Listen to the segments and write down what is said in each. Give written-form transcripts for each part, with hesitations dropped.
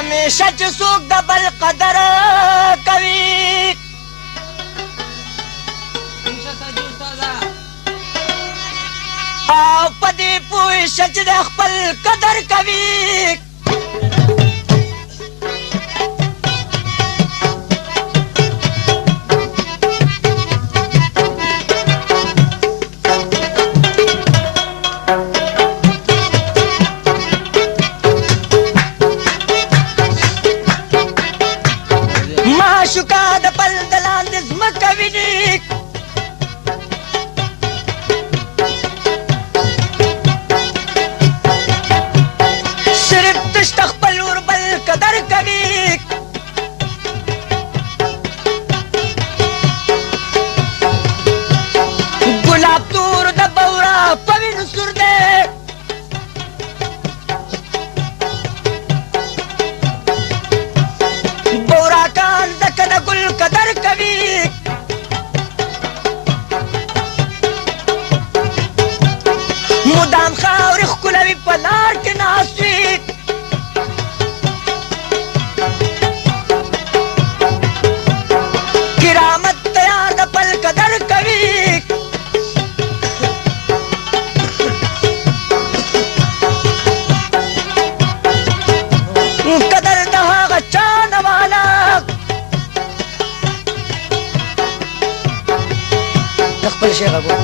همیشه چې څوک د بل قدر کوي او په دې پوه شه چې د خپل قدر کوي معشوقه د بل د لاندې ځمکه ویني صرف تشت خپل ور بل قدر کوي ګلاب تور د بورا په وینو سور دی بوراکان دکه د ګل قدر کوي مدام خاورې ښکلوي په لار کې ناست وي کرامت تیار د بل قدر کوي قدر د هغه چا نه والا د خپل شیخ ابو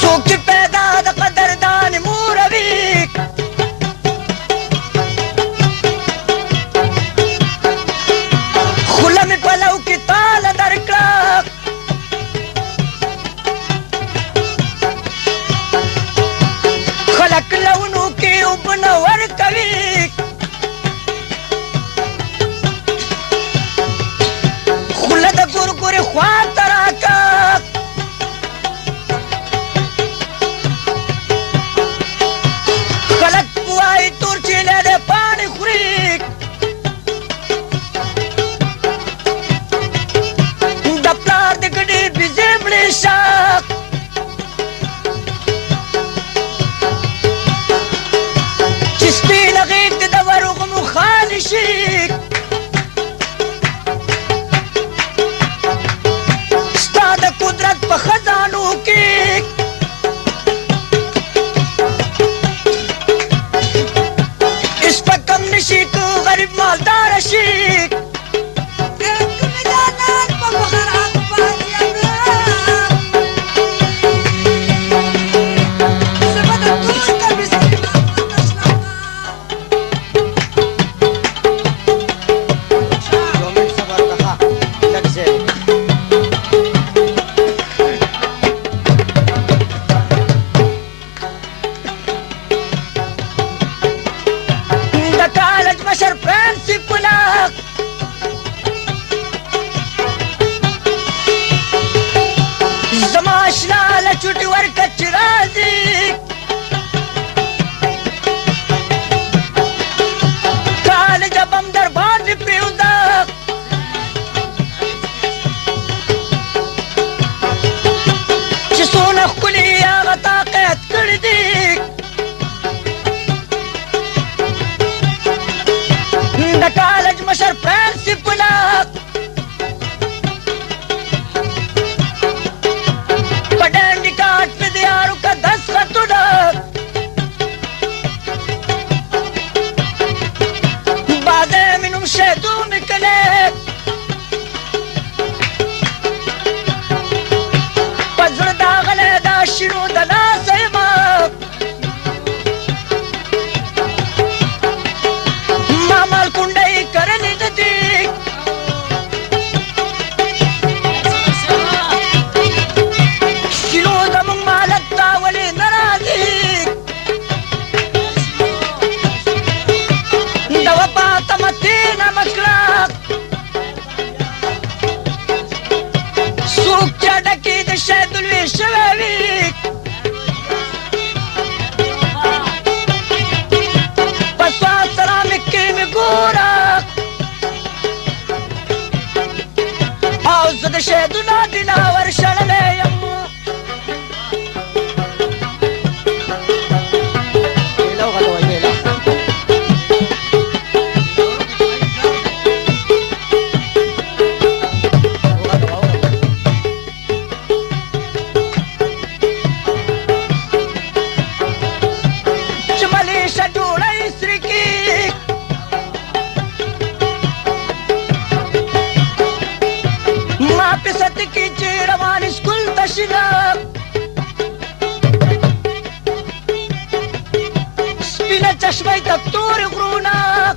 څوک چې پیدا د قدردان موروي خوله مې په لو کې تاله درکړه خلک لونو کې اوبه نه ورکوي خوله د ګورګورې خوا ته راکړه خلک وایي تور چیلی دی پاڼې خوري د پلار د ګډې بېزې مړې شه چې سپینه غېږ دې د ورغمو خالي شي ستا د قدرت په خزانو کې اسپکم نشي که غریب مالدار شي د کالج مشر پرنسپله زما اشنا له چوټې ورکه چې راځي کالجه بم در باندې پرېوده چې څونه ښکلي هغه تا قید کړي دي د کالج مشر پرنسپله په ډنډي کاټ پې د یارو که دستخطونه بازی مې نوم شیدو مې کلی په زړه داغلی دا شینو د لاسه یمه ما مال کونډۍ کرلې نه دي نجا شويتك توري غرونك